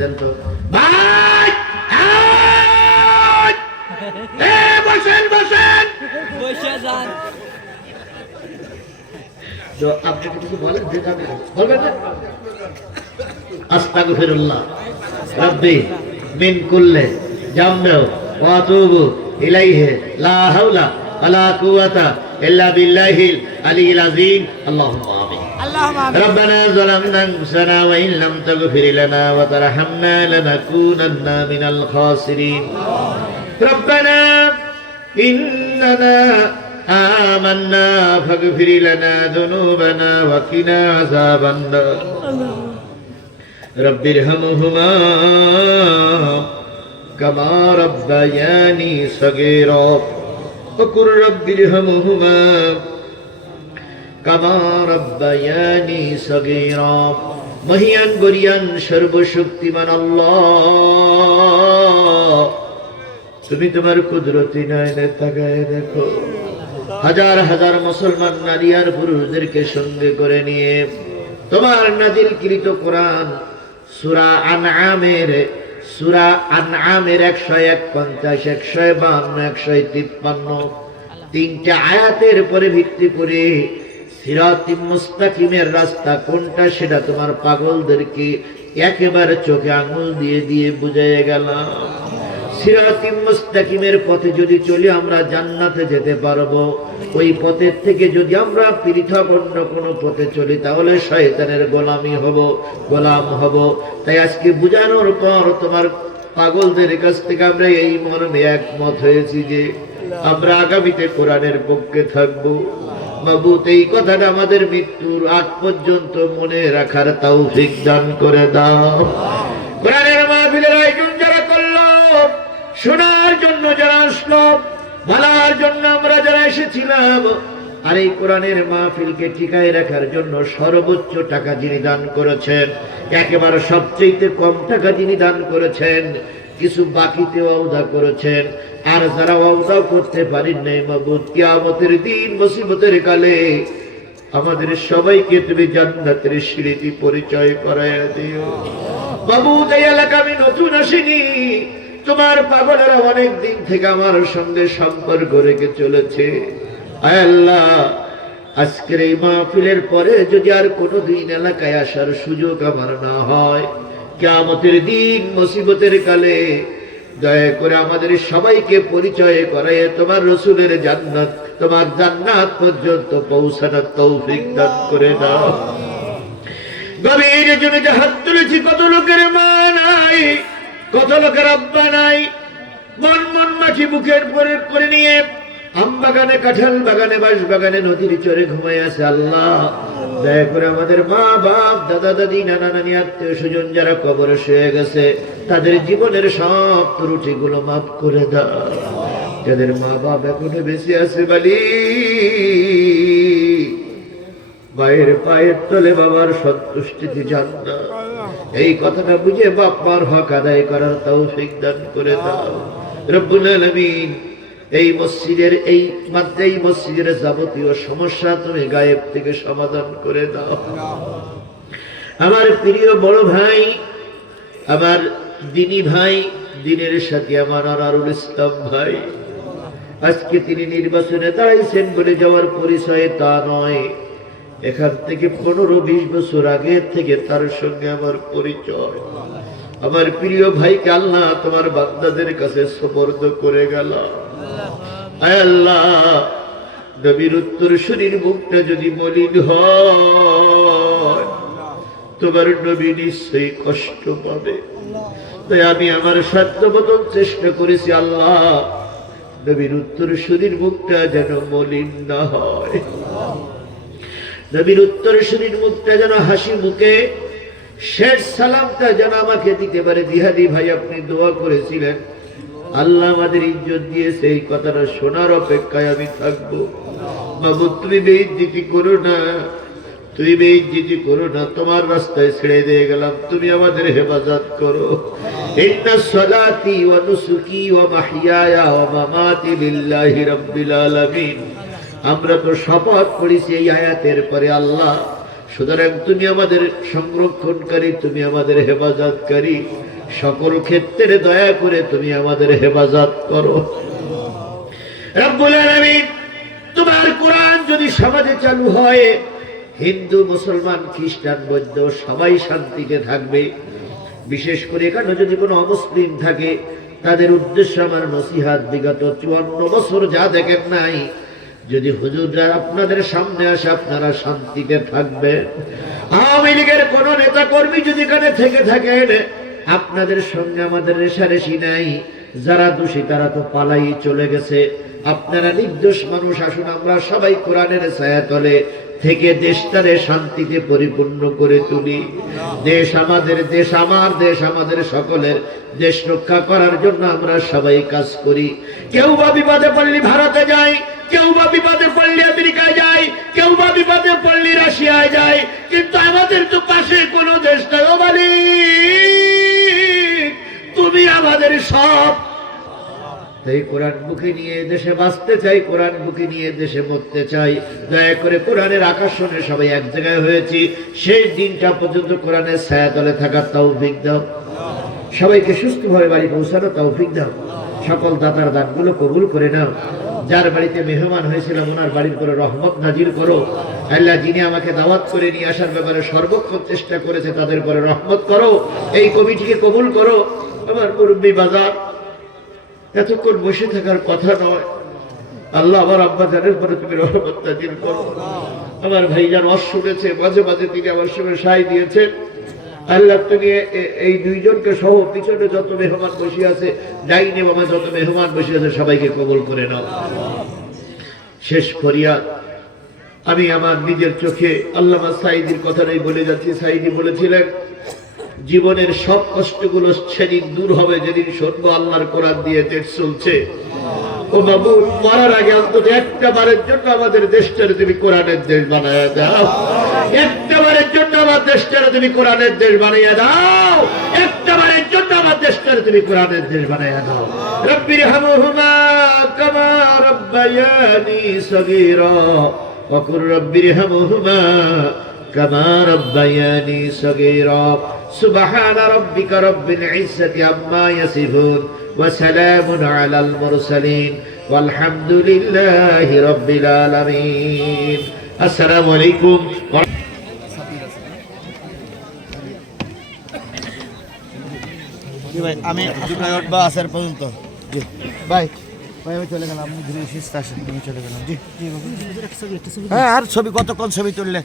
দেন তো ভাই। বসেন বসেন, বসে যান। আপনি কিছু বলেন, বলবেন না? আস্তাগফিরুল্লাহ রাব্বি মিন কুল্লি জামবি ওয়া আতুবু ইলাইহি লা হাওলা ওয়ালা কুওয়াতা ইল্লা বিল্লাহিল আলিয়্যিল আযীম। আল্লাহুম্মা আমিন। ربنا ظلمنا أنفسنا وإن لم تغفر لنا وترحمنا لنكونن من الخاسرين ربنا إننا آمنا فاغفر لنا ذنوبنا وقنا عذاب النار رب ارحمهما كما ربياني صغيرا وقل رب ارحمهما كما ربياني صغيرا। মহিয়ান গরিয়ান সর্বশক্তিমান আল্লাহ, তুমি তোমার কুদরতি নয়নে তাকায় দেখো, হাজার হাজার মুসলমান নারী আর পুরুষদেরকে সঙ্গে করে নিয়ে তোমার নাজিলকৃত কোরআন সূরা আনআমের 151, 152, 153 তিনটা আয়াতের পরে ভিত্তি করে সিরাতুল মুস্তাকিমের রাস্তা কোনটা সেটা তোমার পাগলদেরকে একেবারে চোখে আঙুল দিয়ে দিয়ে বুঝিয়ে গেলাম। সিরাতুল মুস্তাকিমের পথে যদি চলি আমরা জান্নাতে যেতে পারবো, ওই পথের থেকে যদি আমরা পৃথক অন্য কোনো পথে চলি তাহলে শয়তানের গোলাম হব। তাই আজকে বুঝানোর পর তোমার পাগলদের কাছ থেকে আমরা এই মর্মে একমত হয়েছি যে আমরা আগামীতে কোরআনের পক্ষে থাকবো। মাবুদ, এই কথাটা আমাদের মৃত্যুর আগ পর্যন্ত মনে রাখার তৌফিক দান করে দাও। কোরআনের মাহফিলের আয়োজন যারা করলো, শোনার জন্য যারা আসলো, ভালার জন্য আমরা যারা এসেছিলাম, আর এই কোরআনের মাহফিলকে টিকায় রাখার জন্য সর্বোচ্চ টাকা যিনি দান করেছেন, একেবারে সবচেয়ে কম টাকা যিনি দান করেছেন, কিছু বাকিতে ওয়াদা করেছেন, আর যারা ওয়াদা করতে পারেন নাই, মাবুদ কিয়ামতের দিন মুসিবতের কালে আমাদের সবাইকে তুমি জান্নাতের সিঁড়িটি পরিচয় করায়া দিও। মাবুদ, এই এলাকা আমি নতুন আসিনি, তোমার পাগলেরা অনেক দিন থেকে আমার সঙ্গে সম্পর্ক রেখে চলেছে। আয় আল্লাহ, আজকের এই মাহফিলের পরে যদি আর কোনোদিন এলাকায় আসার সুযোগ আমার না হয়, কিয়ামতের দিন মুসিবতের কালে দয়া করে আমাদের সবাইকে পরিচয় করায় তোমার রাসূলের জান্নাত, তোমার জান্নাত পর্যন্ত পৌঁছানোর তৌফিক দান করে দাও। গভীর জন্য হাত তুলেছি, কত লোকের মা নাই, কত লোকের আব্বা নাই, মন মাছি বুকের পরে করে নিয়ে আম বাগানে, কাঁঠাল বাগানে, বাঁশ বাগানে, নদীর চরে ঘুমায় আছে। আল্লাহ, দয়া করে আমাদের মা বাপ, দাদা দাদি, নানা নানি, আত্মীয় স্বজন যারা কবরে শুয়ে গেছে তাদের জীবনের সব ত্রুটিগুলো মাফ করে দাও। যাদের মা বাপ এখনো বেঁচে আছে বালি, মায়ের পায়ের তলে বাবার সন্তুষ্টিতে জান্নাত, এই কথাটা বুঝে বাপ মার হক আদায় করার তৌফিক দান করে দাও। রব্বুল আলামিন, এই মসজিদের যাবতীয় সমস্যা তুমি গায়েব থেকে সমাধান করে দাও। আমার প্রিয় বড় ভাই, আমার দিনী ভাই, দিনের সাথে আমার আনারুল ইসলাম ভাই, আজকে তিনি নির্বাচনে দাঁড়াইছেন বলে যাওয়ার পরিচয় তা নয়, এখান থেকে 15-20 বছর আগে থেকে তার সঙ্গে আমার পরিচয়। আমার প্রিয় ভাইকে আল্লাহ তোমার বান্দাদের কাছে সুপর্দ করে গেল। আয় আল্লাহ, নবীর উত্তরসূরির মুখটা যদি মলিন হয়, তোমার নবী নিশ্চয়ই কষ্ট পাবে। তাই আমি আমার সাধ্যমতো চেষ্টা করেছি, আল্লাহ নবীর উত্তরসূরির মুখটা যেন মলিন না হয়, নবীর উত্তরসূরির মুখটা যেন হাসি মুখে শেষ সালামটা যেন আমাকে দিতে পারে। জিহাদি ভাই, আপনি দোয়া করেছিলেন, আল্লাহ আমাদের ইজ্জত দিয়েছে, এই কথাটা শোনার অপেক্ষায় আমি থাকবো। মাবুদ, তুমি বেইজ্জতি করো না, তুমি বেইজ্জতি করো না, তোমার রাস্তায় ছেড়ে দিয়ে গেলাম, তুমি আমাদের হেফাজত করো। ইন্না সলাতি ওয়া নুসুকি ওয়া মাহইয়ায়া ওয়া মামাতি লিল্লাহি রাব্বিল আলামিন। আমরা তো শপথ করেছি এই আয়াতের পরে, আল্লাহ সুতরাং তুমি আমাদের সংরক্ষণকারী, তুমি আমাদের হেফাজতকারী, সকল ক্ষেত্রে দয়া করে তুমি আমাদের হেফাজত করো। রব্বুল আলামিন, তোমার কোরআন যদি সমাজে চালু হয়, হিন্দু, মুসলমান, খ্রিস্টান, বৌদ্ধ সবাই শান্তিতে থাকবে। বিশেষ করে এখানে যদি কোনো অমুসলিম থাকে, তাদের উদ্দেশ্যে আমার নসিহাত, বিগত 54 বছর যা দেখেন নাই, যদি হুজুররা আপনাদের সামনে আসে আপনারা শান্তিতে থাকবেন। আওয়ামী লীগের কোন নেতা কর্মী যদি এখানে থেকে থাকেন, আপনাদের সঙ্গে আমাদের রেশারেশি নাই। যারা দোষী তারা তো পালাই চলে গেছে। আপনারা নির্দোষ মানুষ, আসুন আমরা সবাই কোরআনের ছায়াতলে থেকে দেশটারে শান্তিতে পরিপূর্ণ করে তুলি। দেশ আমাদের, দেশ আমার, দেশ আমাদের সকলের। দেশ রক্ষা করার জন্য আমরা সবাই কাজ করি। কেউ বা বিপদে পড়লে ভারতে যায়, কেউ বা বিপদে পড়লে আমেরিকায় যায়, কেউ বা বিপদে পড়লে রাশিয়ায় যায়, কিন্তু আমাদের তো পাশে কোনো দেশ নাই। ও মালিক, তুমি আমাদের সব। তাই কোরআন বুকে নিয়ে দেশে বাঁচতে চাই, কোরআন বুকে নিয়ে দেশে মরতে চাই। দয়া করে কোরআনের আকর্ষণে সবাই এক জায়গায় হয়েছি, সেই দিনটা পর্যন্ত কোরআনের ছায়াতলে থাকার তৌফিক দাও। সবাইকে সুস্থভাবে বাড়ি পৌঁছানো তৌফিক দাও। সকল দাতার দানগুলো কবুল করে নাও। যার বাড়িতে মেহমান হয়েছিলাম ওনার বাড়ির করে রহমত নাজিল করো। আল্লাহ, যিনি আমাকে দাওয়াত করে নিয়ে আসার ব্যাপারে সর্বক্ষণ চেষ্টা করেছে তাদের পরে রহমত করো। এই কমিটিকে কবুল করো। আমার মুরব্বী বাজার, এতক্ষণ বসে থাকার কথা নয়। আল্লাহ, আমার আব্বা জানের পরে তুমি রহমত নাজিল করো। আমার ভাইজান ওয়াজ শুনেছে, মাঝে মাঝে তিনি আমার সঙ্গে সায় দিয়েছেন। আল্লাহ, তুমি এই দুইজনকে সহ পিছনে যত মেহমান বসে আছে, ডাইনে বামে যত মেহমান বসে আছে, সবাইকে কবুল করে নাও। শেষ ফরিয়াদ, আমি আমার নিজের চোখে আল্লামা সাঈদীর কথাটাই বলে যাচ্ছি। সাঈদী বলেছিলেন, জীবনের সব কষ্টগুলো সেদিন দূর হবে যেদিন শুনবো আল্লাহর কোরআন দিয়ে দেশ চলছে। ও বাবু, মরার আগে অন্তত একটা বারের জন্য আমাদের দেশটারে তুমি কোরআনের দেশ বানায় দাও। একটা বারের জন্য আমার দেশটারে তুমি কোরআনের দেশ বানাইয়া দাও। একটা বারের জন্য আমার দেশটারে তুমি কোরআনের দেশ বানাইয়া দাও। রব্বিরহামহুমা কামা রাব্বায়ানি সগীরা ওয়া কুর রব্বিরহামহুমা কামা রাব্বায়ানি সগীরা। সুবহান রাব্বিকা রাব্বিল ইজ্জাতি আম্মা ইয়াসিফুন ওয়া সালামুন আলাল মুরসালিন ওয়ালহামদুলিল্লাহি রাব্বিল আলামিন। আসসালামু আলাইকুম। ভাই, আমি দুটায় উঠবা আসার পর্যন্ত। জি ভাই, আমি চলে গেলাম। আমি চলে গেলাম। জি জি, হ্যাঁ। আর ছবি কতক্ষণ ছবি তুললে?